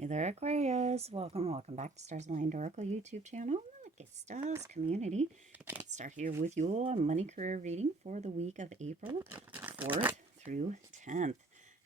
Hey there, Aquarius. Welcome back to Stars Aligned Oracle YouTube channel, the luckystars community. Let's start here with your money career reading for the week of April 4th through 10th.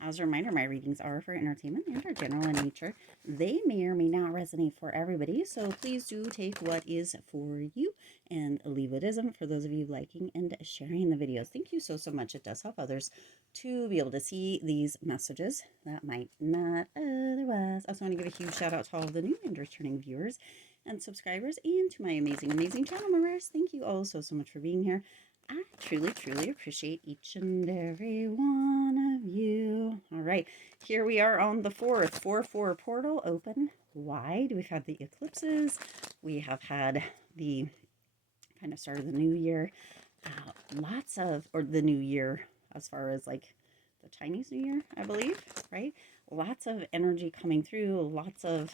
As a reminder, my readings are for entertainment and are general in nature. They may or may not resonate for everybody, so please do take what is for you and leave what isn't for those of you liking and sharing the videos. Thank you so much. It does help others to be able to see these messages that might not otherwise. I also want to give a huge shout out to all of the new and returning viewers and subscribers, and to my amazing channel members. Thank you all so much for being here. I truly appreciate each and every one of you. All right, here we are on the 4th. 4-4 portal open wide. We've had the eclipses. We have had the kind of start of the new year. Or the new year as far as like the Chinese New Year, I believe, right? Lots of energy coming through, lots of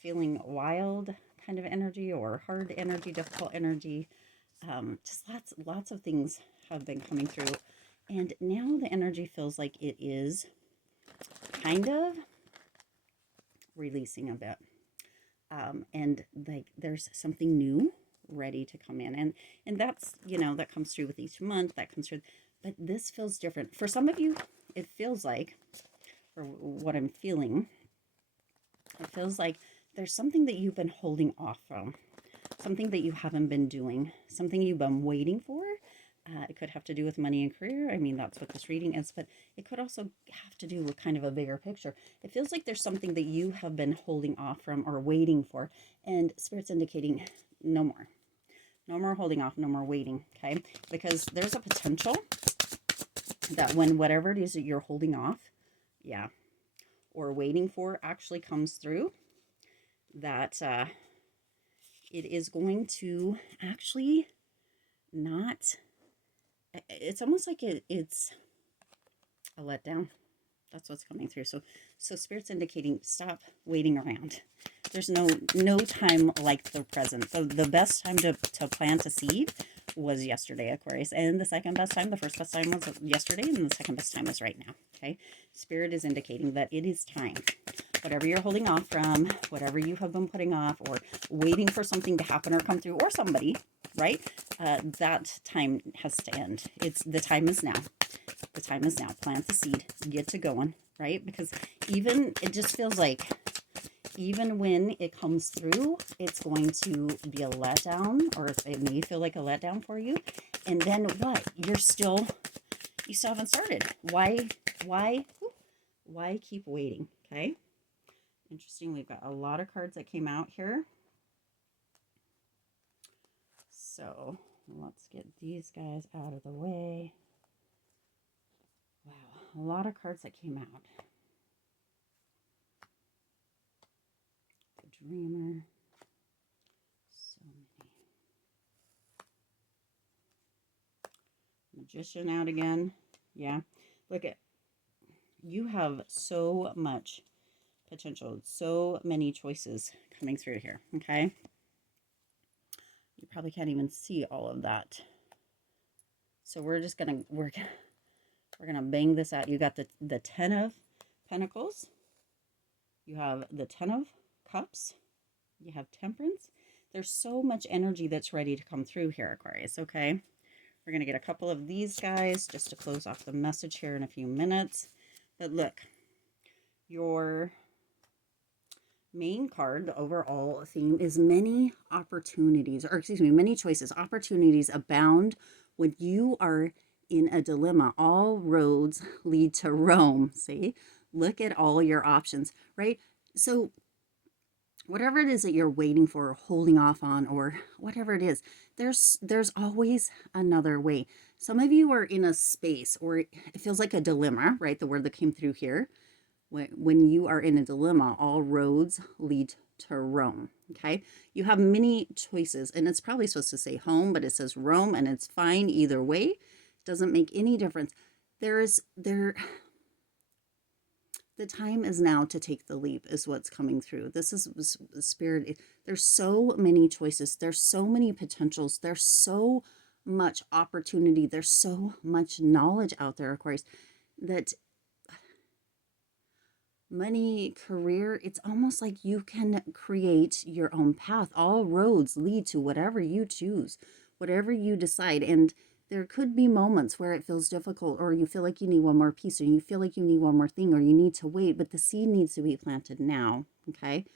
feeling wild kind of energy or hard energy, difficult energy. Just lots of things have been coming through. And now the energy feels like it is kind of releasing a bit. And like there's something new ready to come in. And that's, that comes through with each month, that comes through. But this feels different. For some of you, it feels like, or what I'm feeling, it feels like there's something that you've been holding off from, something that you haven't been doing, something you've been waiting for. It could have to do with money and career. I mean, that's what this reading is, but it could also have to do with kind of a bigger picture. It feels like there's something that you have been holding off from or waiting for, and Spirit's indicating no more. No more holding off, no more waiting, okay? Because there's a potential that when whatever it is that you're holding off, or waiting for actually comes through, that it is going to actually not, it's almost like it's a letdown. That's what's coming through. So Spirit's indicating stop waiting around. There's no time like the present. So the best time to plant a seed was yesterday, Aquarius. And the second best time, the first best time was yesterday, and the second best time is right now. Okay? Spirit is indicating that it is time. Whatever you're holding off from, whatever you have been putting off or waiting for something to happen or come through, or somebody, right? That time has to end. The time is now. The time is now. Plant the seed. Get to going, right? Because it just feels like even when it comes through, it's going to be a letdown, or it may feel like a letdown for you. And then what? You still haven't started. Why keep waiting? Okay. Interesting. We've got a lot of cards that came out here. So let's get these guys out of the way. Wow, a lot of cards that came out. The Dreamer. So many. Magician out again. Yeah. Look at, you have so much potential, so many choices coming through here. Okay. You probably can't even see all of that. So we're just gonna we're gonna bang this out. You got the 10 of Pentacles. You have the 10 of Cups. You have Temperance. There's so much energy that's ready to come through here, Aquarius. Okay. We're gonna get a couple of these guys just to close off the message here in a few minutes. But look, your main card, the overall theme is many opportunities, or excuse me, many choices. Opportunities abound when you are in a dilemma. All roads lead to Rome. See, look at all your options, right? So whatever it is that you're waiting for or holding off on, or whatever it is, there's always another way. Some of you are in a space, or it feels like a dilemma, right? The word that came through here. When you are in a dilemma, all roads lead to Rome. Okay, you have many choices, and it's probably supposed to say home, but it says Rome, and it's fine either way. Doesn't make any difference. The time is now to take the leap, is what's coming through. This is Spirit. There's so many choices. There's so many potentials. There's so much opportunity. There's so much knowledge out there, Aquarius, that money, career, it's almost like you can create your own path. All roads lead to whatever you choose, whatever you decide. And there could be moments where it feels difficult, or you feel like you need one more piece, or you feel like you need one more thing, or you need to wait, but the seed needs to be planted now, okay?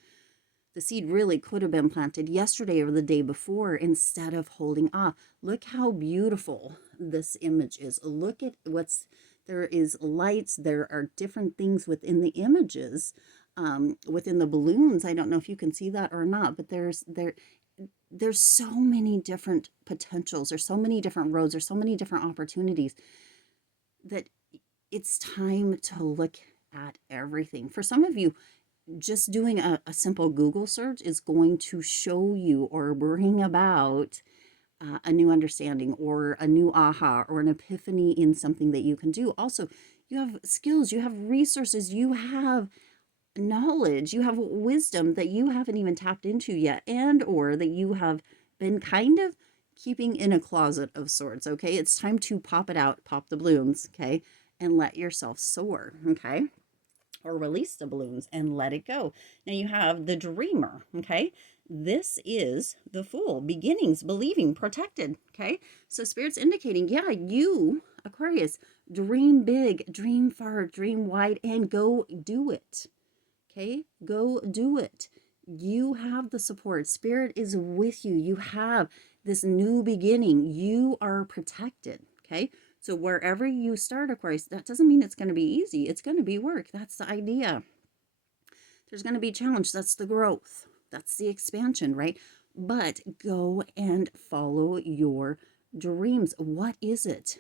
The seed really could have been planted yesterday or the day before instead of holding off. Look how beautiful this image is. Look at what's there is lights. There are different things within the images, within the balloons. I don't know if you can see that or not, but there's so many different potentials. There's so many different roads. There's so many different opportunities that it's time to look at everything. For some of you, just doing a simple Google search is going to show you or bring about a new understanding or a new aha or an epiphany in something that you can do. Also, you have skills, you have resources, you have knowledge, you have wisdom that you haven't even tapped into yet, and or that you have been kind of keeping in a closet of sorts. Okay, it's time to pop it out, pop the balloons, okay, and let yourself soar. Okay, or release the balloons and let it go. Now you have the dreamer, okay? This is the fool, beginnings, believing, protected, okay? So Spirit's indicating, yeah, you, Aquarius, dream big, dream far, dream wide, and go do it, okay? Go do it. You have the support. Spirit is with you. You have this new beginning. You are protected, okay? So wherever you start, Aquarius, that doesn't mean it's going to be easy. It's going to be work. That's the idea. There's going to be challenge. That's the growth. That's the expansion, right? But go and follow your dreams. What is it?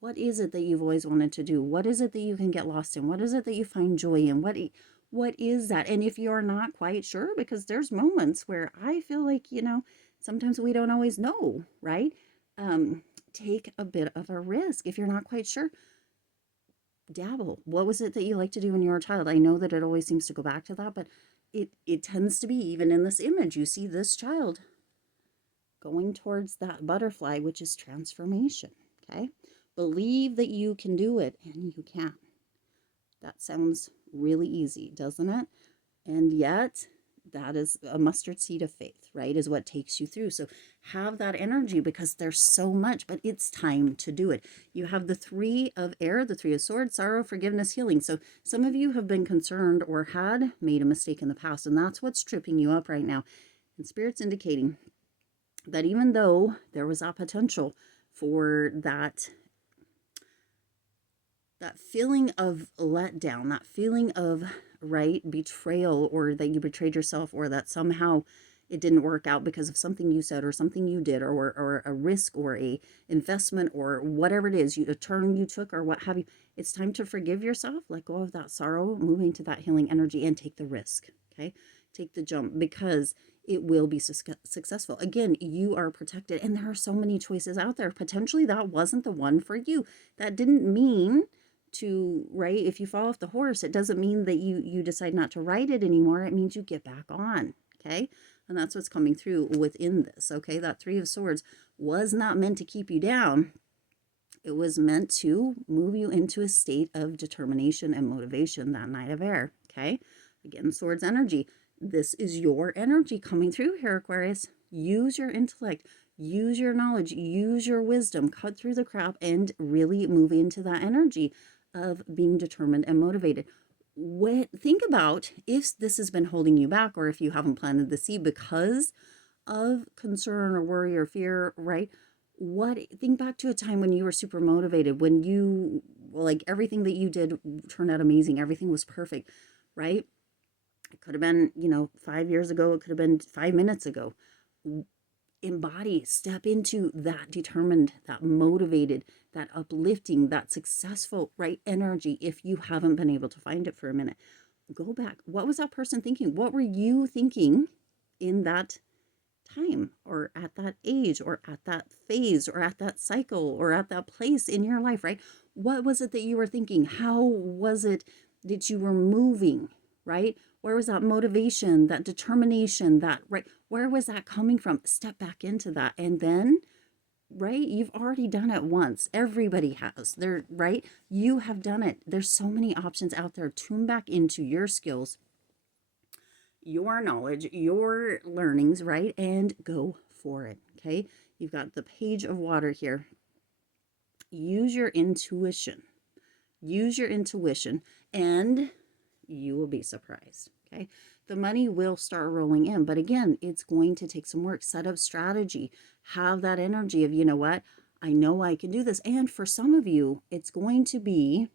What is it that you've always wanted to do? What is it that you can get lost in? What is it that you find joy in? What is that? And if you're not quite sure, because there's moments where I feel like, sometimes we don't always know, right? Take a bit of a risk. If you're not quite sure, dabble. What was it that you liked to do when you were a child? I know that it always seems to go back to that, but it tends to be, even in this image, you see this child going towards that butterfly, which is transformation, okay? Believe that you can do it, and you can. That sounds really easy, doesn't it? And yet, that is a mustard seed of faith, right? Is what takes you through. So have that energy, because there's so much, but it's time to do it. You have the 3 of air, the 3 of swords, sorrow, forgiveness, healing. So some of you have been concerned or had made a mistake in the past, and that's what's tripping you up right now. And Spirit's indicating that even though there was a potential for that feeling of letdown, that feeling of, right, betrayal, or that you betrayed yourself, or that somehow it didn't work out because of something you said or something you did, or a risk or a investment or whatever it is, a turn you took or what have you. It's time to forgive yourself, let go of that sorrow, move into that healing energy, and take the risk, okay? Take the jump, because it will be successful. Again, you are protected, and there are so many choices out there. Potentially that wasn't the one for you. That didn't mean to, right, if you fall off the horse, it doesn't mean that you decide not to ride it anymore. It means you get back on, okay? And that's what's coming through within this, okay? That 3 of swords was not meant to keep you down. It was meant to move you into a state of determination and motivation, that Knight of Air, okay? Again, swords energy. This is your energy coming through here, Aquarius. Use your intellect, use your knowledge, use your wisdom, cut through the crap, and really move into that energy of being determined and motivated. Think about if this has been holding you back, or if you haven't planted the seed because of concern or worry or fear, right? Think back to a time when you were super motivated, when you, like, everything that you did turned out amazing. Everything was perfect, right? It could have been, 5 years ago. It could have been 5 minutes ago. Embody, step into that determined, that motivated, that uplifting, that successful, right, energy. If you haven't been able to find it for a minute, go back. What was that person thinking? What were you thinking in that time, or at that age, or at that phase, or at that cycle, or at that place in your life, right? What was it that you were thinking? How was it that you were moving, right? Where was that motivation, that determination, that, right? Where was that coming from? Step back into that, and then right? You've already done it once. Everybody has. They're right. You have done it. There's so many options out there. Tune back into your skills, your knowledge, your learnings, right? And go for it. Okay. You've got the page of water here. Use your intuition. Use your intuition, and you will be surprised. Okay. The money will start rolling in, but again, it's going to take some work. Set up strategy. Have that energy of, you know what? I know I can do this. And for some of you, it's going to be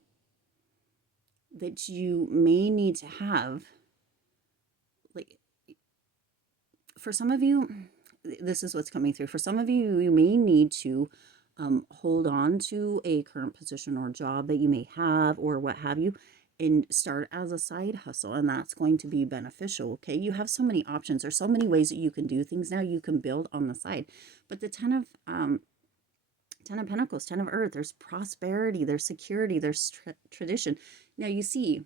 that you may need to have, like, for some of you, this is what's coming through. For some of you, you may need to hold on to a current position or job that you may have or what have you, and start as a side hustle, and that's going to be beneficial. Okay, you have so many options. There's so many ways that you can do things now. You can build on the side. But the Ten of Pentacles, Ten of Earth, there's prosperity, there's security, there's tradition. Now you see,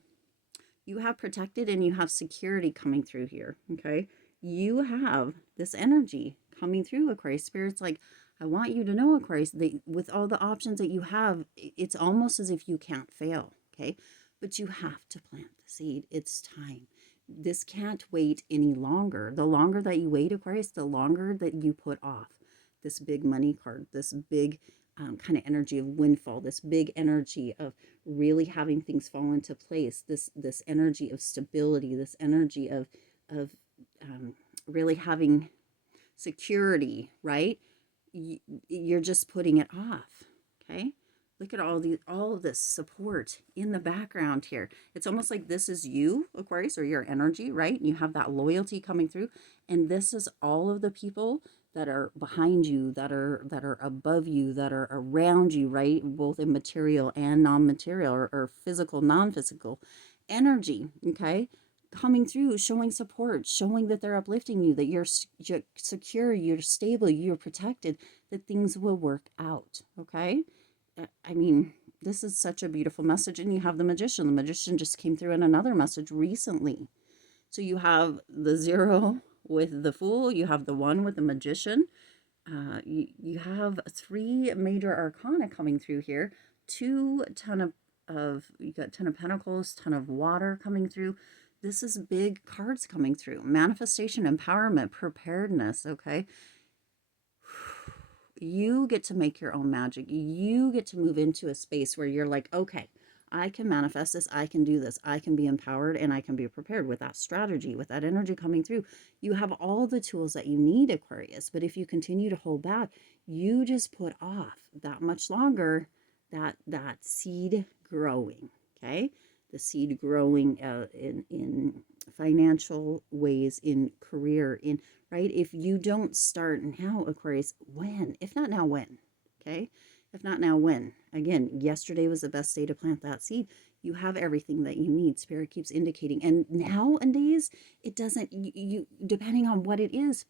you have protected and you have security coming through here. Okay, you have this energy coming through, Aquarius. Spirit's like, I want you to know, Aquarius, that with all the options that you have, it's almost as if you can't fail. Okay, but you have to plant the seed. It's time. This can't wait any longer. The longer that you wait, Aquarius, the longer that you put off this big money card, this big kind of energy of windfall, this big energy of really having things fall into place, this energy of stability, this energy of really having security, right? You're just putting it off. Okay, look at all of this support in the background here. It's almost like this is you, Aquarius, or your energy, right? And you have that loyalty coming through, and this is all of the people that are behind you, that are above you, that are around you, right? Both in material and non-material, or physical, non-physical energy. Okay, coming through, showing support, showing that they're uplifting you, that you're secure, you're stable, you're protected, that things will work out. Okay, I mean, this is such a beautiful message. And you have the Magician. The Magician just came through in another message recently. So you have the 0 with the Fool, you have the 1 with the Magician. You have 3 major arcana coming through here. 2 you got 10 of Pentacles, 10 of Water coming through. This is big cards coming through. Manifestation, empowerment, preparedness. Okay, you get to make your own magic. You get to move into a space where you're like, okay, I can manifest this, I can do this, I can be empowered, and I can be prepared. With that strategy, with that energy coming through, you have all the tools that you need, Aquarius. But if you continue to hold back, you just put off that much longer that seed growing. Okay, the seed growing in financial ways, in career, in right. If you don't start now, Aquarius, when? If not now, when? Okay, if not now, when? Again, yesterday was the best day to plant that seed. You have everything that you need. Spirit keeps indicating. And nowadays, it doesn't, you depending on what it is,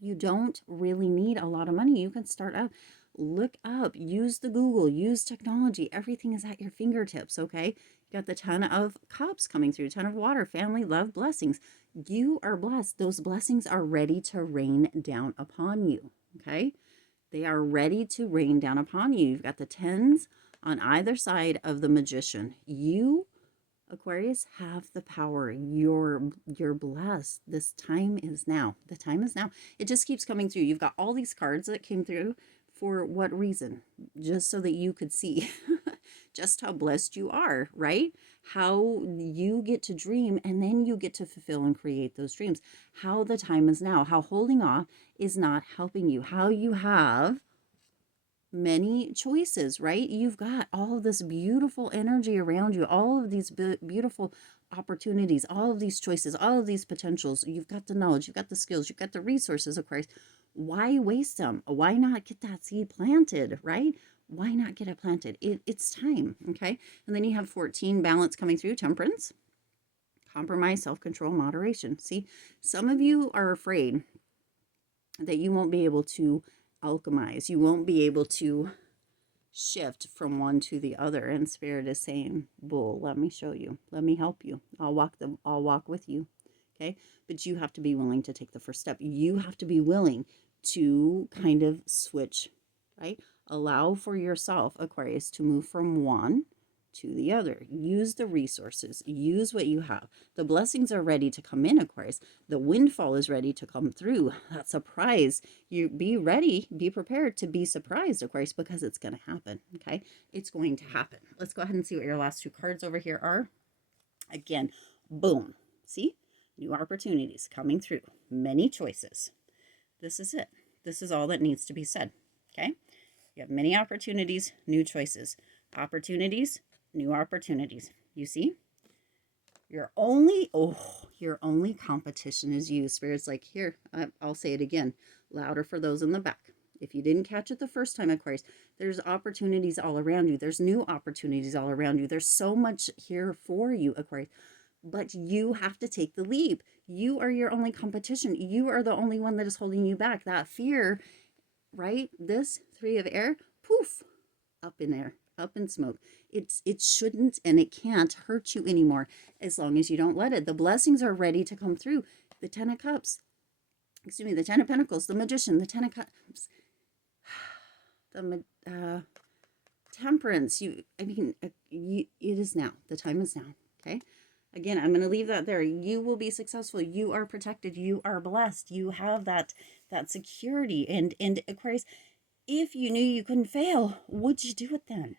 you don't really need a lot of money. You can start out, look up, use the Google, use technology. Everything is at your fingertips, okay? You got the 10 of Cups coming through, 10 of Water, family, love, blessings. You are blessed. Those blessings are ready to rain down upon you, okay? They are ready to rain down upon you. You've got the 10s on either side of the Magician. You, Aquarius, have the power. You're blessed. This time is now. The time is now. It just keeps coming through. You've got all these cards that came through. For what reason? Just so that you could see just how blessed you are, right? How you get to dream, and then you get to fulfill and create those dreams. How the time is now. How holding off is not helping you. How you have many choices, right? You've got all of this beautiful energy around you, all of these beautiful opportunities, all of these choices, all of these potentials. You've got the knowledge, you've got the skills, you've got the resources, of course. Why waste them? Why not get that seed planted, right? Why not get it planted? It's time, okay? And then you have 14, balance coming through, temperance, compromise, self-control, moderation. See, some of you are afraid that you won't be able to alchemize. You won't be able to shift from one to the other. And Spirit is saying, bull, let me show you. Let me help you. I'll walk with you. Okay? But you have to be willing to take the first step. You have to be willing to kind of switch right? Allow for yourself, Aquarius, to move from one to the other. Use the resources. Use what you have. The blessings are ready to come in, Aquarius. The windfall is ready to come through. That surprise, you be ready, be prepared to be surprised, Aquarius, because it's going to happen, okay? It's going to happen. Let's go ahead and see what your last two cards over here are. Again, boom. See? New opportunities coming through. Many choices. This is it. This is all that needs to be said, okay? You have many opportunities, new choices. Opportunities, new opportunities. You see? Your only competition is you. Spirit's like, here, I'll say it again, louder for those in the back. If you didn't catch it the first time, Aquarius, there's opportunities all around you. There's new opportunities all around you. There's so much here for you, Aquarius. But you have to take the leap. You are your only competition. You are the only one that is holding you back. That fear, right? This Three of Air, poof, up in air, up in smoke. It shouldn't and it can't hurt you anymore as long as you don't let it. The blessings are ready to come through. The Ten of Cups, excuse me, the Ten of Pentacles, the Magician, the Ten of Cups, the Temperance. It is now. The time is now. Okay. Again, I'm going to leave that there. You will be successful. You are protected. You are blessed. You have that security. And Aquarius, if you knew you couldn't fail, would you do it then?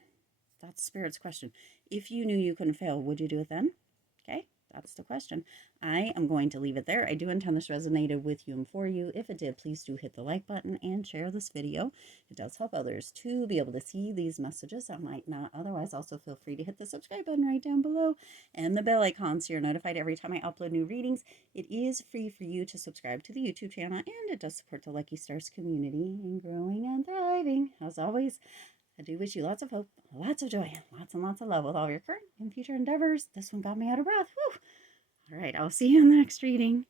That's Spirit's question. If you knew you couldn't fail, would you do it then? Okay, that's the question. I am going to leave it there. I do intend this resonated with you and for you. If it did, please do hit the like button and share this video. It does help others to be able to see these messages that might not otherwise. Also, feel free to hit the subscribe button right down below and the bell icon so you're notified every time I upload new readings. It is free for you to subscribe to the YouTube channel, and it does support the Lucky Stars community in growing and thriving. As always, I do wish you lots of hope, lots of joy, lots and lots of love with all your current and future endeavors. This one got me out of breath. Whew. All right, I'll see you in the next reading.